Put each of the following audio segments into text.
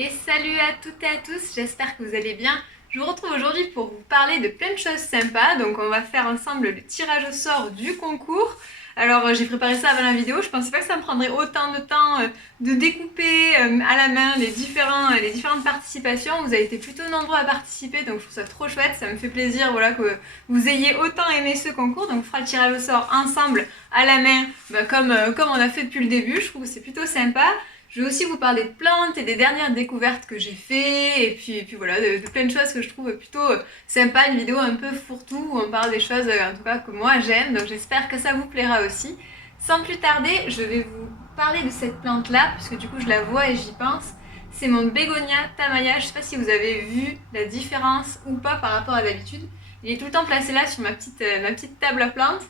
Et salut à toutes et à tous, j'espère que vous allez bien. Je vous retrouve aujourd'hui pour vous parler de plein de choses sympas. Donc on va faire ensemble le tirage au sort du concours. Alors j'ai préparé ça avant la vidéo, je pensais pas que ça me prendrait autant de temps de découper à la main les différentes participations. Vous avez été plutôt nombreux à participer, donc je trouve ça trop chouette, ça me fait plaisir voilà, que vous ayez autant aimé ce concours. Donc on fera le tirage au sort ensemble à la main, comme on a fait depuis le début, je trouve que c'est plutôt sympa. Je vais aussi vous parler de plantes et des dernières découvertes que j'ai fait, et puis voilà, de plein de choses que je trouve plutôt sympa, une vidéo un peu fourre-tout où on parle des choses en tout cas que moi j'aime, donc j'espère que ça vous plaira aussi. Sans plus tarder, je vais vous parler de cette plante-là, puisque du coup je la vois et j'y pense. C'est mon Bégonia Tamaya, je sais pas si vous avez vu la différence ou pas par rapport à d'habitude. Il est tout le temps placé là sur ma petite table à plantes,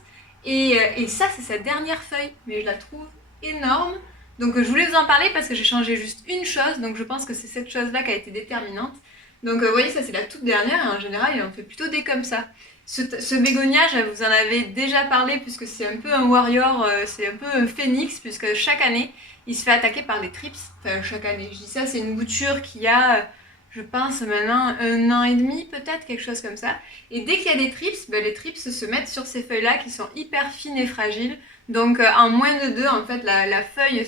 et ça c'est sa dernière feuille, mais je la trouve énorme. Donc je voulais vous en parler parce que j'ai changé juste une chose, donc je pense que c'est cette chose-là qui a été déterminante. Donc vous voyez, ça c'est la toute dernière, et en général il en fait plutôt des comme ça. Ce bégonia, je vous en avais déjà parlé puisque c'est un peu un warrior, c'est un peu un phénix, puisque chaque année il se fait attaquer par des trips. Enfin chaque année, je dis ça, c'est une bouture qui a, je pense maintenant, 1 an et demi peut-être, quelque chose comme ça. Et dès qu'il y a des trips, les trips se mettent sur ces feuilles-là qui sont hyper fines et fragiles. Donc en moins de 2, en fait, la feuille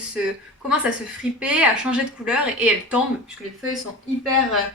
commence à se friper, à changer de couleur et elle tombe, puisque les feuilles sont hyper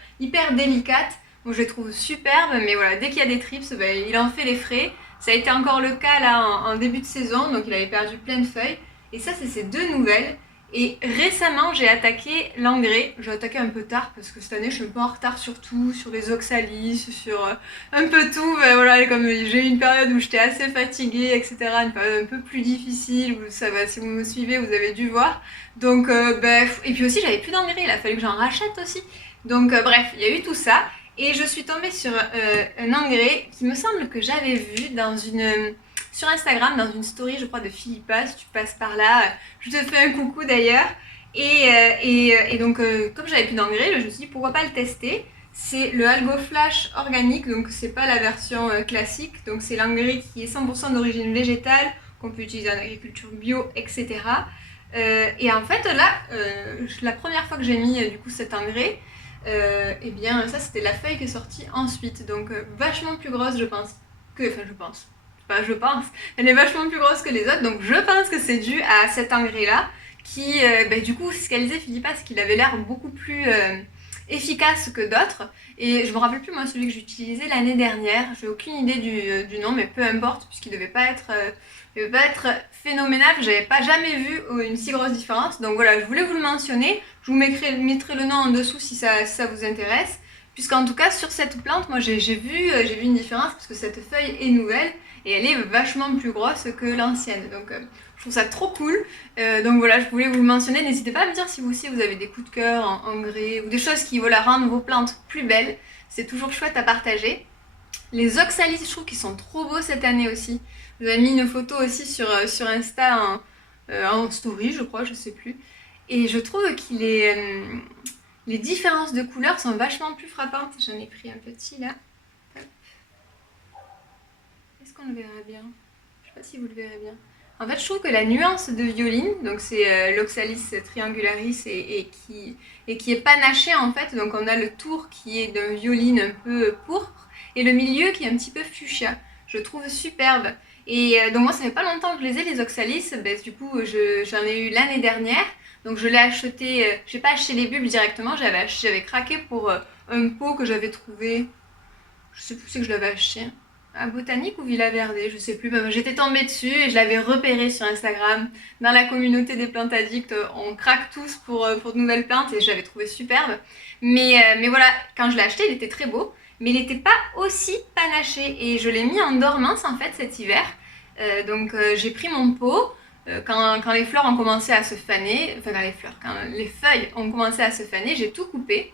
délicates. Donc je les trouve superbes, mais voilà, dès qu'il y a des trips, il en fait les frais. Ça a été encore le cas là en début de saison, donc il avait perdu plein de feuilles. Et ça, c'est ces deux nouvelles. Et récemment, j'ai attaqué l'engrais. J'ai attaqué un peu tard parce que cette année, je suis un peu en retard sur tout, sur les oxalis, sur un peu tout. Voilà, comme j'ai eu une période où j'étais assez fatiguée, etc. Une période un peu plus difficile. Où ça va, si vous me suivez, vous avez dû voir. Donc, et puis aussi, j'avais plus d'engrais. Il a fallu que j'en rachète aussi. Donc, bref, il y a eu tout ça. Et je suis tombée sur un engrais qui me semble que j'avais vu sur Instagram, dans une story, je crois, de Philippa, si tu passes par là, je te fais un coucou d'ailleurs. Et donc, comme j'avais plus d'engrais, je me suis dit pourquoi pas le tester. C'est le Algo Flash organique, donc c'est pas la version classique, donc c'est l'engrais qui est 100% d'origine végétale, qu'on peut utiliser en agriculture bio, etc. Et en fait, là, la première fois que j'ai mis du coup cet engrais, et bien ça c'était la feuille qui est sortie ensuite, donc vachement plus grosse je pense, je pense, elle est vachement plus grosse que les autres, donc je pense que c'est dû à cet engrais là qui, du coup, ce qu'elle disait Philippa, c'est qu'il avait l'air beaucoup plus efficace que d'autres. Et je me rappelle plus moi celui que j'utilisais l'année dernière, j'ai aucune idée du nom, mais peu importe, puisqu'il devait pas être phénoménal, j'avais pas jamais vu une si grosse différence. Donc voilà, je voulais vous le mentionner, je vous mettrai le nom en dessous si ça vous intéresse. Puisqu'en tout cas sur cette plante, moi j'ai vu une différence parce que cette feuille est nouvelle et elle est vachement plus grosse que l'ancienne. Donc je trouve ça trop cool. Donc voilà, je voulais vous le mentionner. N'hésitez pas à me dire si vous aussi vous avez des coups de cœur en engrais ou des choses qui voilà, rendent vos plantes plus belles. C'est toujours chouette à partager. Les oxalis, je trouve qu'ils sont trop beaux cette année aussi. Vous avez mis une photo aussi sur Insta en story, je crois, je sais plus. Et je trouve qu'il est... les différences de couleurs sont vachement plus frappantes. J'en ai pris un petit là. Est-ce qu'on le verra bien? Je sais pas si vous le verrez bien. En fait, je trouve que la nuance de violine, donc c'est l'Oxalis triangularis et qui est panaché en fait. Donc on a le tour qui est d'un violine un peu pourpre et le milieu qui est un petit peu fuchsia. Je trouve superbe. Et donc moi, ça fait pas longtemps que je les ai, les Oxalis. Du coup, j'en ai eu l'année dernière. Donc je l'ai acheté, j'ai pas acheté les bulbes directement, j'avais craqué pour un pot que j'avais trouvé, je sais plus si je l'avais acheté, à Botanique ou Villa Verde, je sais plus, j'étais tombée dessus et je l'avais repéré sur Instagram. Dans la communauté des plantes addicts, on craque tous pour de nouvelles plantes et je l'avais trouvé superbe. Mais voilà, quand je l'ai acheté, il était très beau, mais il n'était pas aussi panaché et je l'ai mis en dormance en fait cet hiver. Donc j'ai pris mon pot. Quand les fleurs ont commencé à se faner, enfin quand les feuilles ont commencé à se faner, j'ai tout coupé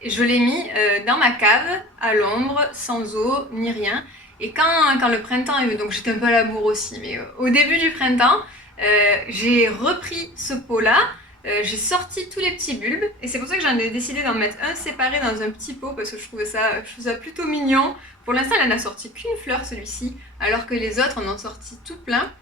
et je l'ai mis dans ma cave, à l'ombre, sans eau, ni rien. Et quand le printemps est venu, donc j'étais un peu à la bourre aussi, mais au début du printemps, j'ai repris ce pot-là, j'ai sorti tous les petits bulbes, et c'est pour ça que j'en ai décidé d'en mettre un séparé dans un petit pot, parce que je trouvais ça plutôt mignon. Pour l'instant, elle en a sorti qu'une fleur celui-ci, alors que les autres en ont sorti tout plein.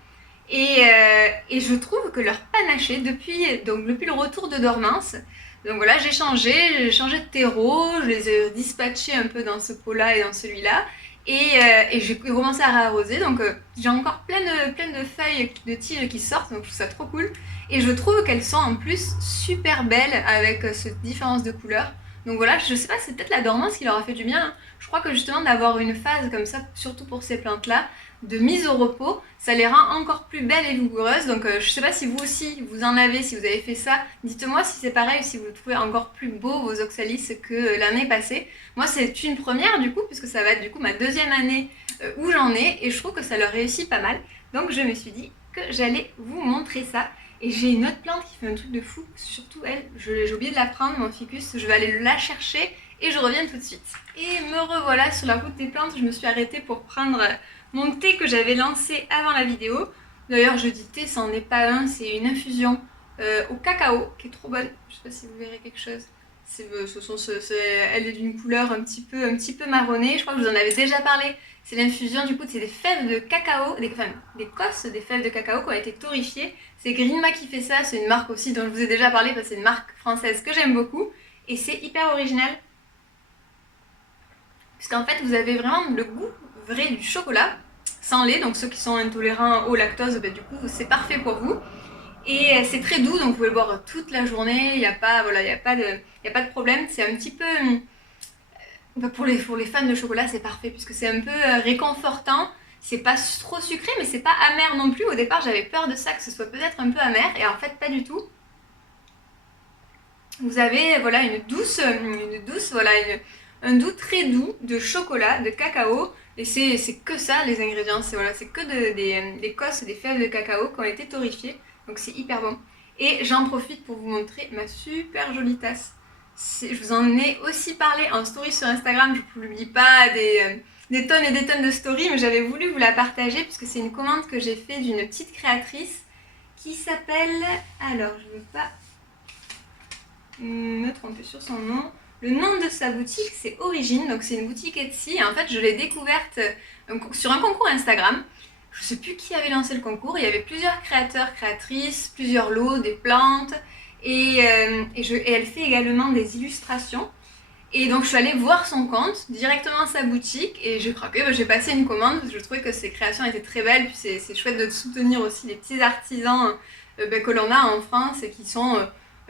Et je trouve que leur panaché, depuis le retour de dormance, donc voilà, j'ai changé de terreau, je les ai dispatchés un peu dans ce pot-là et dans celui-là. Et j'ai commencé à arroser, donc j'ai encore plein de feuilles, de tiges qui sortent, donc je trouve ça trop cool. Et je trouve qu'elles sont en plus super belles avec cette différence de couleur. Donc voilà, je sais pas, c'est peut-être la dormance qui leur a fait du bien. Je crois que justement d'avoir une phase comme ça, surtout pour ces plantes-là, de mise au repos, ça les rend encore plus belles et vigoureuses. Donc je sais pas si vous aussi vous en avez, si vous avez fait ça. Dites-moi si c'est pareil, si vous trouvez encore plus beaux vos oxalis que l'année passée. Moi c'est une première du coup, puisque ça va être du coup ma deuxième année où j'en ai, et je trouve que ça leur réussit pas mal. Donc je me suis dit que j'allais vous montrer ça. Et j'ai une autre plante qui fait un truc de fou, surtout elle, j'ai oublié de la prendre, mon ficus, je vais aller la chercher et je reviens tout de suite. Et me revoilà sur la route des plantes, je me suis arrêtée pour prendre mon thé que j'avais lancé avant la vidéo. D'ailleurs je dis thé, ça n'en est pas un, c'est une infusion au cacao qui est trop bonne, je sais pas si vous verrez quelque chose. Elle est d'une couleur un petit peu marronnée, je crois que je vous en avais déjà parlé. C'est l'infusion, du coup, c'est des fèves de cacao, des cosses des fèves de cacao qui ont été torréfiées. C'est Greenma qui fait ça, c'est une marque aussi dont je vous ai déjà parlé parce que c'est une marque française que j'aime beaucoup. Et c'est hyper original. Puisqu'en fait, vous avez vraiment le goût vrai du chocolat, sans lait. Donc ceux qui sont intolérants au lactose, du coup, c'est parfait pour vous. Et c'est très doux, donc vous pouvez le boire toute la journée, il n'y a pas, voilà, y a pas de problème. C'est un petit peu... pour les fans de chocolat, c'est parfait, puisque c'est un peu réconfortant. C'est pas trop sucré, mais c'est pas amer non plus. Au départ, j'avais peur de ça, que ce soit peut-être un peu amer, et en fait, pas du tout. Vous avez voilà, un doux très doux de chocolat, de cacao, et c'est que ça les ingrédients, c'est que des cosses, des fèves de cacao qui ont été torréfiées, donc c'est hyper bon. Et j'en profite pour vous montrer ma super jolie tasse. Je vous en ai aussi parlé en story sur Instagram, je ne publie pas des tonnes et des tonnes de stories, mais j'avais voulu vous la partager puisque c'est une commande que j'ai faite d'une petite créatrice qui s'appelle... Alors, je ne veux pas me tromper sur son nom. Le nom de sa boutique, c'est Origine, donc c'est une boutique Etsy. Et en fait, je l'ai découverte sur un concours Instagram. Je ne sais plus qui avait lancé le concours. Il y avait plusieurs créateurs, créatrices, plusieurs lots, des plantes. Et elle fait également des illustrations. Et donc je suis allée voir son compte, directement sa boutique, et j'ai craqué, j'ai passé une commande parce que je trouvais que ses créations étaient très belles, puis c'est chouette de soutenir aussi les petits artisans que l'on a en France et qui sont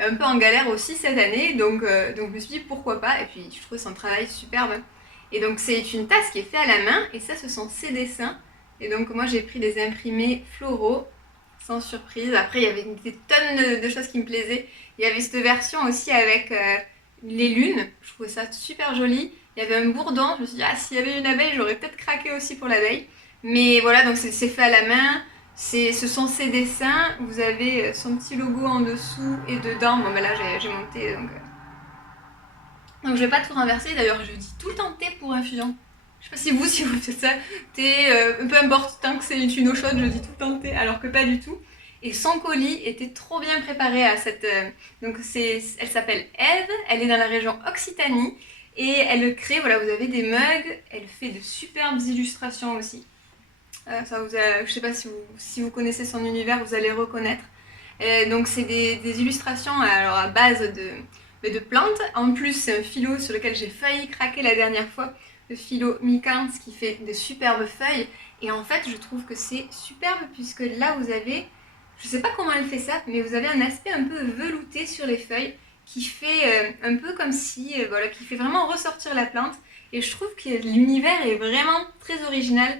un peu en galère aussi cette année, donc je me suis dit pourquoi pas, et puis je trouvais son travail superbe. Et donc c'est une tasse qui est faite à la main, et ça ce sont ses dessins, et donc moi j'ai pris des imprimés floraux, sans surprise. Après il y avait des tonnes de choses qui me plaisaient, il y avait cette version aussi avec... les lunes, je trouvais ça super joli. Il y avait un bourdon, je me suis dit, ah, s'il y avait une abeille, j'aurais peut-être craqué aussi pour l'abeille. Mais voilà, donc c'est fait à la main, ce sont ses dessins, vous avez son petit logo en dessous et dedans. Bon, ben là, j'ai monté, donc je vais pas tout renverser. D'ailleurs, je dis tout le temps thé pour infusion. Je sais pas si vous faites ça, thé, peu importe, tant que c'est une eau chaude, je dis tout le temps thé, alors que pas du tout. Et son colis était trop bien préparé à cette... donc elle s'appelle Eve, elle est dans la région Occitanie, et elle crée, voilà, vous avez des mugs, elle fait de superbes illustrations aussi. Je sais pas si vous connaissez son univers, vous allez reconnaître. Donc c'est des illustrations alors, à base de plantes. En plus, c'est un philo sur lequel j'ai failli craquer la dernière fois, le philo Mikans qui fait de superbes feuilles. Et en fait, je trouve que c'est superbe puisque là, vous avez... Je sais pas comment elle fait ça, mais vous avez un aspect un peu velouté sur les feuilles qui fait un peu comme si, voilà, qui fait vraiment ressortir la plante. Et je trouve que l'univers est vraiment très original.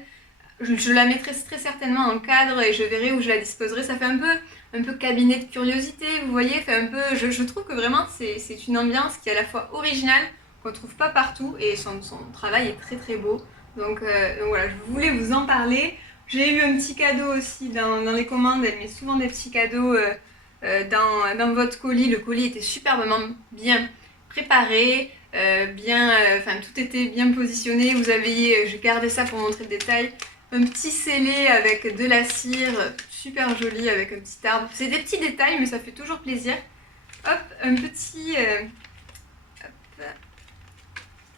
Je la mettrai très certainement en cadre et je verrai où je la disposerai. Ça fait un peu cabinet de curiosité, vous voyez. Fait un peu, je trouve que vraiment c'est une ambiance qui est à la fois originale, qu'on ne trouve pas partout, et son travail est très très beau. Donc voilà, je voulais vous en parler. J'ai eu un petit cadeau aussi dans les commandes, elle met souvent des petits cadeaux dans votre colis. Le colis était superbement bien préparé, tout était bien positionné. Vous avez, j'ai gardé ça pour montrer le détail, un petit scellé avec de la cire, super joli avec un petit arbre. C'est des petits détails mais ça fait toujours plaisir. Hop, un petit...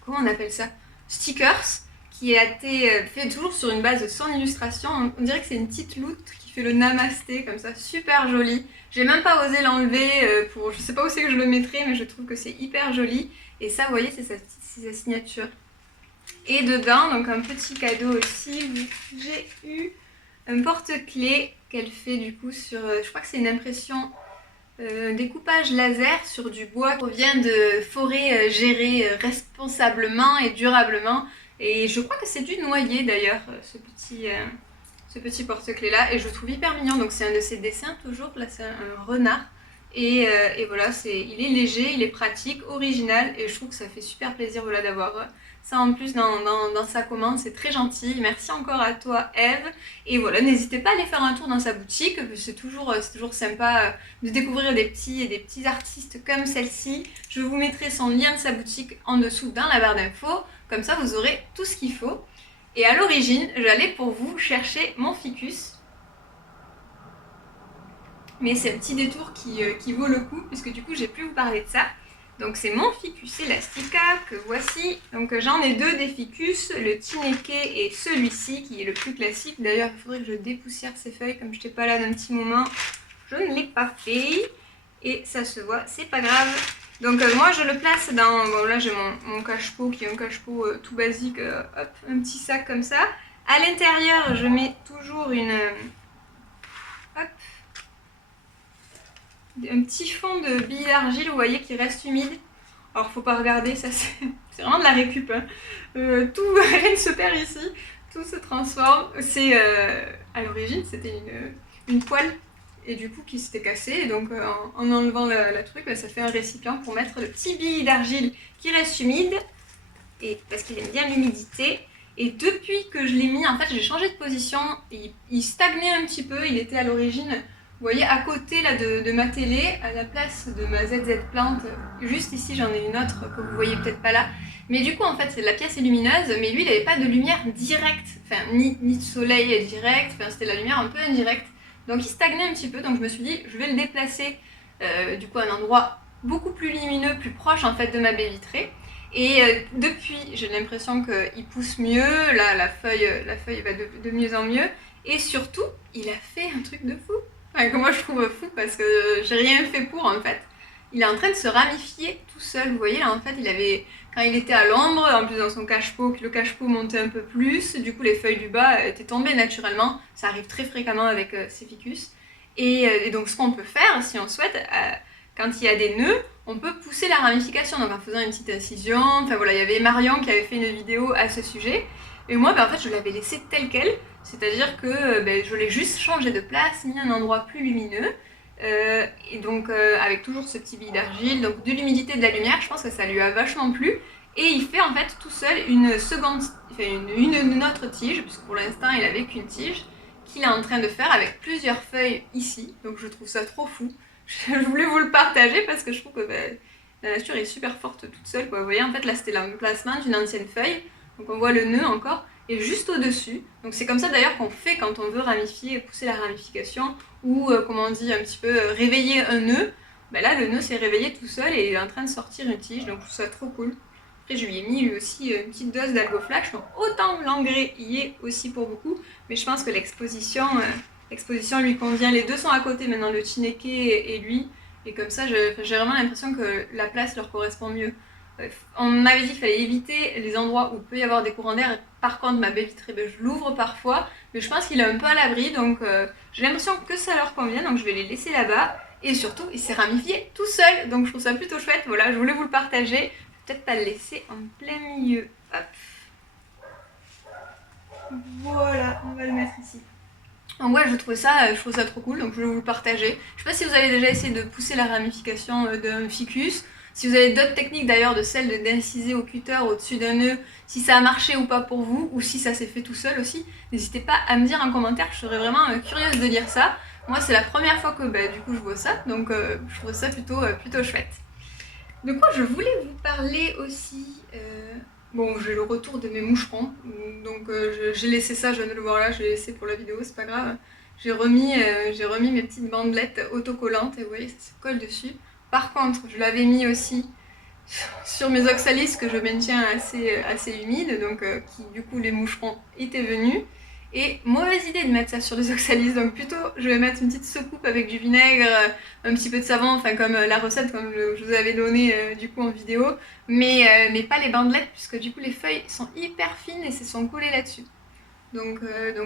comment on appelle ça? Stickers qui a été fait toujours sur une base sans illustration. On dirait que c'est une petite loutre qui fait le namasté comme ça, super joli. J'ai même pas osé l'enlever, je sais pas où c'est que je le mettrai, mais je trouve que c'est hyper joli. Et ça, vous voyez, c'est sa signature. Et dedans, donc un petit cadeau aussi, j'ai eu un porte-clés qu'elle fait du coup sur, je crois que c'est une impression découpage laser sur du bois qui provient de forêts gérées responsablement et durablement. Et je crois que c'est du noyer d'ailleurs, ce petit porte-clés là. Et je le trouve hyper mignon. Donc c'est un de ses dessins toujours. Là c'est un renard. Et voilà, il est léger, il est pratique, original. Et je trouve que ça fait super plaisir voilà, d'avoir ça en plus dans sa commande. C'est très gentil. Merci encore à toi Eve. Et voilà, n'hésitez pas à aller faire un tour dans sa boutique. C'est toujours sympa de découvrir des petits artistes comme celle-ci. Je vous mettrai son lien de sa boutique en dessous dans la barre d'infos. Comme ça, vous aurez tout ce qu'il faut. Et à l'origine, j'allais pour vous chercher mon ficus. Mais c'est un petit détour qui vaut le coup, puisque du coup, j'ai pu vous parler de ça. Donc c'est mon ficus Elastica que voici. Donc j'en ai deux des ficus, le Tineke et celui-ci qui est le plus classique. D'ailleurs, il faudrait que je dépoussière ces feuilles, comme je n'étais pas là d'un petit moment. Je ne l'ai pas fait. Et ça se voit, c'est pas grave. Donc moi je le place dans... Bon là j'ai mon cache-pot qui est un cache-pot tout basique. Hop, un petit sac comme ça. À l'intérieur, je mets toujours hop, un petit fond de billes d'argile, vous voyez, qui reste humide. Alors faut pas regarder, ça c'est vraiment de la récup. Hein. Tout, rien ne se perd ici, tout se transforme. C'est à l'origine c'était une poêle et du coup qui s'était cassée. Et donc en enlevant la truc, ça fait un récipient pour mettre le petit billes d'argile qui reste humide. Et parce qu'il aime bien l'humidité. Et depuis que je l'ai mis, en fait j'ai changé de position. Il stagnait un petit peu, il était à l'origine... Vous voyez, à côté là, de ma télé, à la place de ma ZZ Plante, juste ici j'en ai une autre que vous voyez peut-être pas là. Mais du coup en fait la pièce est lumineuse, mais lui il n'avait pas de lumière directe, enfin ni de soleil direct, enfin c'était la lumière un peu indirecte. Donc il stagnait un petit peu, donc je me suis dit je vais le déplacer du coup à un endroit beaucoup plus lumineux, plus proche en fait de ma baie vitrée. Et depuis j'ai l'impression qu'il pousse mieux, là la feuille va de mieux en mieux. Et surtout, il a fait un truc de fou. Enfin, que moi je trouve fou parce que j'ai rien fait pour en fait. Il est en train de se ramifier tout seul, vous voyez là en fait quand il était à l'ombre, en plus dans son cache-pot, le cache-pot montait un peu plus, du coup les feuilles du bas étaient tombées naturellement, ça arrive très fréquemment avec ces ficus. Et donc ce qu'on peut faire si on souhaite, quand il y a des nœuds, on peut pousser la ramification, donc en faisant une petite incision, enfin voilà, il y avait Marion qui avait fait une vidéo à ce sujet. Et moi, en fait, je l'avais laissé tel quel, c'est-à-dire que je l'ai juste changé de place, mis un endroit plus lumineux, et donc avec toujours ce petit billet d'argile, donc de l'humidité, de la lumière, je pense que ça lui a vachement plu. Et il fait en fait tout seul une autre tige, puisque pour l'instant il avait qu'une tige, qu'il est en train de faire avec plusieurs feuilles ici, donc je trouve ça trop fou. Je voulais vous le partager parce que je trouve que la nature est super forte toute seule, quoi. Vous voyez, en fait là c'était l'emplacement d'une ancienne feuille. Donc on voit le nœud encore, et juste au-dessus. Donc c'est comme ça d'ailleurs qu'on fait quand on veut ramifier, pousser la ramification, ou comment on dit, un petit peu réveiller un nœud. Ben là le nœud s'est réveillé tout seul et il est en train de sortir une tige, donc je trouve ça trop cool. Après je lui ai mis lui aussi une petite dose d'algoflash, donc autant l'engrais y est aussi pour beaucoup, mais je pense que l'exposition lui convient. Les deux sont à côté maintenant, le Tineke et lui, et comme ça j'ai vraiment l'impression que la place leur correspond mieux. On m'avait dit qu'il fallait éviter les endroits où il peut y avoir des courants d'air. Par contre, ma baie vitrée, je l'ouvre parfois, mais je pense qu'il est un peu à l'abri, donc j'ai l'impression que ça leur convient, donc je vais les laisser là-bas. Et surtout, il s'est ramifié tout seul, donc je trouve ça plutôt chouette. Voilà, je voulais vous le partager. Je vais peut-être pas le laisser en plein milieu. Hop. Voilà, on va le mettre ici. Donc ouais, je trouve ça trop cool, donc je vais vous le partager. Je sais pas si vous avez déjà essayé de pousser la ramification d'un ficus. Si vous avez d'autres techniques d'ailleurs de celle d'inciser au cutter au-dessus d'un nœud, si ça a marché ou pas pour vous, ou si ça s'est fait tout seul aussi, n'hésitez pas à me dire en commentaire, je serais vraiment curieuse de lire ça. Moi c'est la première fois que du coup je vois ça, donc je trouve ça plutôt chouette. De quoi je voulais vous parler aussi, bon j'ai le retour de mes moucherons, donc j'ai laissé ça, je viens de le voir là, je l'ai laissé pour la vidéo, c'est pas grave. J'ai remis mes petites bandelettes autocollantes et vous voyez ça se colle dessus. Par contre, je l'avais mis aussi sur mes oxalis que je maintiens assez humides, donc qui du coup les moucherons étaient venus. Et mauvaise idée de mettre ça sur les oxalis, donc plutôt je vais mettre une petite secoupe avec du vinaigre, un petit peu de savon, enfin comme la recette comme je vous avais donné du coup en vidéo, mais pas les bandelettes puisque du coup les feuilles sont hyper fines et se sont collées là-dessus. Donc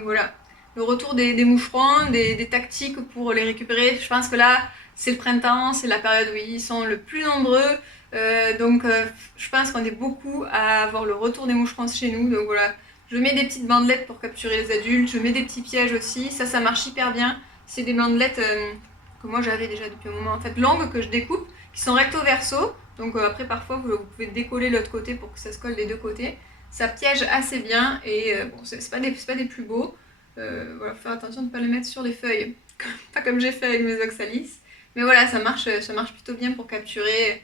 voilà, le retour des moucherons, des tactiques pour les récupérer. Je pense que là c'est le printemps, c'est la période où ils sont le plus nombreux, je pense qu'on est beaucoup à avoir le retour des moucherons chez nous, donc voilà. Je mets des petites bandelettes pour capturer les adultes, je mets des petits pièges aussi, ça marche hyper bien. C'est des bandelettes que moi j'avais déjà depuis un moment, en fait longues que je découpe, qui sont recto verso, donc après parfois vous pouvez décoller l'autre côté pour que ça se colle des deux côtés. Ça piège assez bien et bon c'est pas des plus beaux, voilà, faut faire attention de ne pas les mettre sur les feuilles, pas comme j'ai fait avec mes oxalis. Mais voilà, ça marche plutôt bien pour capturer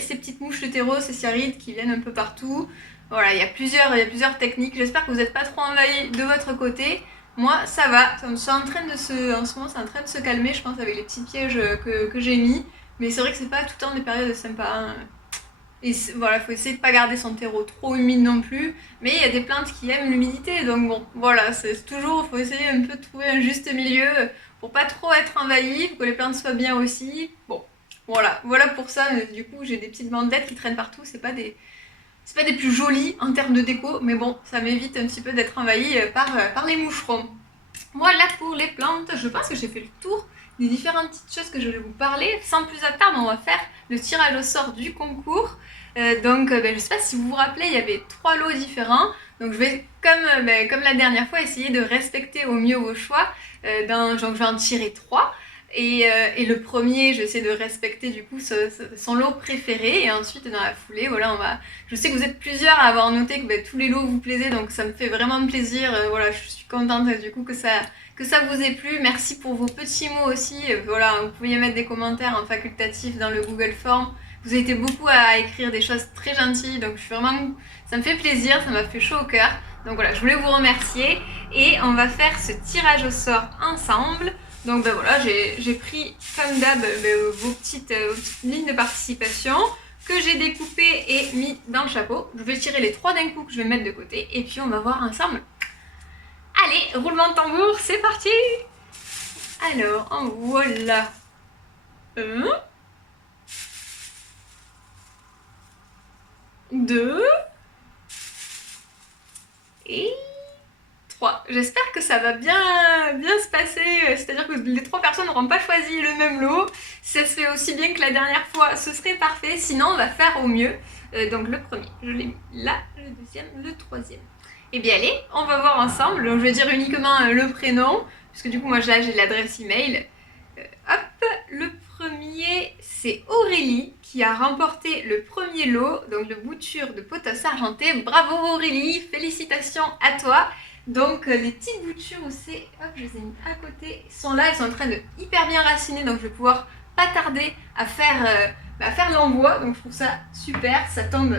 ces petites mouches hétéros, ces cyarides qui viennent un peu partout. Voilà, il y a plusieurs techniques. J'espère que vous n'êtes pas trop envahis de votre côté. Moi, ça va. En ce moment, c'est en train de se calmer, je pense, avec les petits pièges que j'ai mis. Mais c'est vrai que c'est pas tout le temps des périodes sympas, hein. Et voilà, faut essayer de pas garder son terreau trop humide non plus. Mais il y a des plantes qui aiment l'humidité, donc bon, voilà, faut essayer un peu de trouver un juste milieu pour pas trop être envahi, pour que les plantes soient bien aussi. Bon, voilà pour ça. Du coup, j'ai des petites bandelettes qui traînent partout. C'est pas des plus jolies en termes de déco, mais bon, ça m'évite un petit peu d'être envahi par les moucherons. Voilà pour les plantes, je pense que j'ai fait le tour des différentes petites choses que je voulais vous parler. Sans plus attendre, on va faire le tirage au sort du concours. Je ne sais pas si vous vous rappelez, il y avait 3 lots différents. Donc je vais, comme la dernière fois, essayer de respecter au mieux vos choix. Donc je vais en tirer 3. Et le premier, je vais essayer de respecter du coup son lot préféré. Et ensuite, dans la foulée, voilà, je sais que vous êtes plusieurs à avoir noté que tous les lots vous plaisaient, donc ça me fait vraiment plaisir. Voilà, je suis contente du coup que ça vous ait plu. Merci pour vos petits mots aussi. Voilà, vous pouviez mettre des commentaires en facultatif dans le Google Form. Vous avez été beaucoup à écrire des choses très gentilles, donc ça me fait plaisir, ça m'a fait chaud au cœur. Donc voilà, je voulais vous remercier et on va faire ce tirage au sort ensemble. Donc voilà, j'ai pris comme d'hab vos petites lignes de participation que j'ai découpées et mis dans le chapeau. Je vais tirer les 3 d'un coup que je vais mettre de côté et puis on va voir ensemble. Allez, roulement de tambour, c'est parti! Alors, en voilà 1, 2 et 3. J'espère que ça va bien se passer, c'est-à-dire que les 3 personnes n'auront pas choisi le même lot. Si ça se fait aussi bien que la dernière fois, ce serait parfait, sinon on va faire au mieux. Donc le premier, je l'ai mis là, le deuxième, le troisième. Et bien allez, on va voir ensemble. Donc, je vais dire uniquement le prénom, parce que du coup moi là j'ai l'adresse email. Hop, le premier c'est Aurélie qui a remporté le premier lot, donc le bouture de potos argenté. Bravo Aurélie, félicitations à toi. Donc les petites boutures aussi, hop, je les ai mis à côté, sont là, elles sont en train de hyper bien raciner, donc je vais pouvoir pas tarder à faire l'envoi, donc je trouve ça super, ça tombe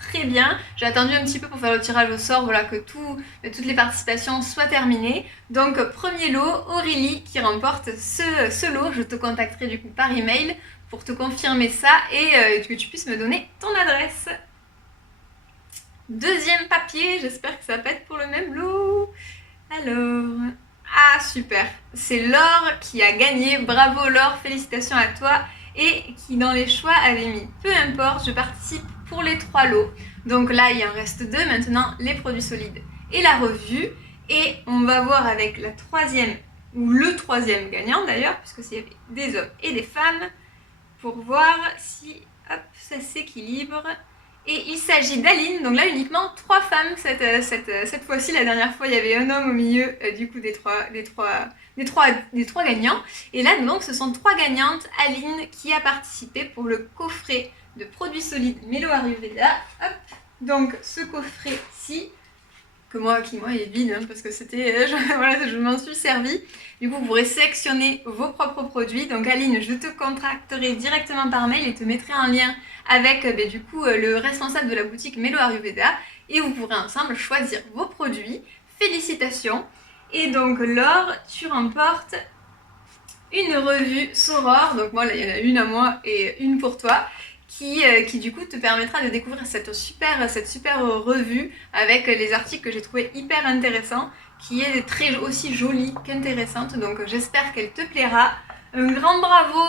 très bien. J'ai attendu un petit peu pour faire le tirage au sort, voilà, que toutes les participations soient terminées. Donc premier lot, Aurélie qui remporte ce lot. Je te contacterai du coup par email pour te confirmer ça et que tu puisses me donner ton adresse. Deuxième papier, j'espère que ça va pas être pour le même lot. Alors, ah super, c'est Laure qui a gagné, bravo Laure, félicitations à toi. Et qui dans les choix avait mis peu importe, je participe pour les 3 lots. Donc là il en reste 2 maintenant, les produits solides et la revue. Et on va voir avec la troisième, ou le troisième gagnant d'ailleurs, puisque s'il y avait des hommes et des femmes, pour voir si hop, ça s'équilibre. Et il s'agit d'Aline, donc là uniquement 3 femmes cette fois-ci. La dernière fois il y avait un homme au milieu du coup des trois gagnants. Et là donc ce sont 3 gagnantes. Aline qui a participé pour le coffret de produits solides Melo Ayurveda. Hop, donc ce coffret-ci, qui moi est vide hein, parce que c'était, je m'en suis servi. Du coup vous pourrez sélectionner vos propres produits. Donc Aline, je te contacterai directement par mail et te mettrai en lien avec du coup le responsable de la boutique Melo Ayurveda et vous pourrez ensemble choisir vos produits. Félicitations! Et donc Laure, tu remportes une revue Soror, donc moi là il y en a une à moi et une pour toi, qui du coup te permettra de découvrir cette super revue avec les articles que j'ai trouvé hyper intéressants, qui est très aussi jolie qu'intéressante, donc j'espère qu'elle te plaira. Un grand bravo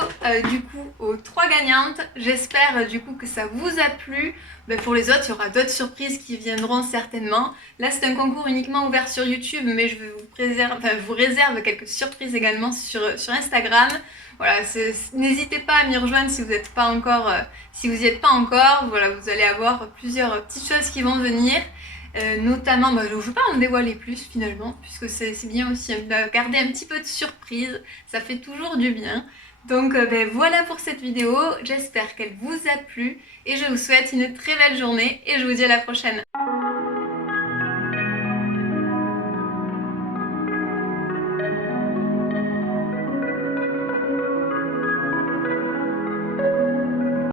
du coup aux 3 gagnantes, j'espère du coup que ça vous a plu. Pour les autres, il y aura d'autres surprises qui viendront certainement. Là c'est un concours uniquement ouvert sur YouTube, mais je vais vous réserve quelques surprises également sur Instagram. Voilà, n'hésitez pas à m'y rejoindre si vous n'êtes pas encore, si vous n'y êtes pas encore. Voilà, vous allez avoir plusieurs petites choses qui vont venir. Notamment, je ne veux pas en dévoiler plus finalement, puisque c'est bien aussi de garder un petit peu de surprise, ça fait toujours du bien. Donc voilà pour cette vidéo, j'espère qu'elle vous a plu et je vous souhaite une très belle journée et je vous dis à la prochaine.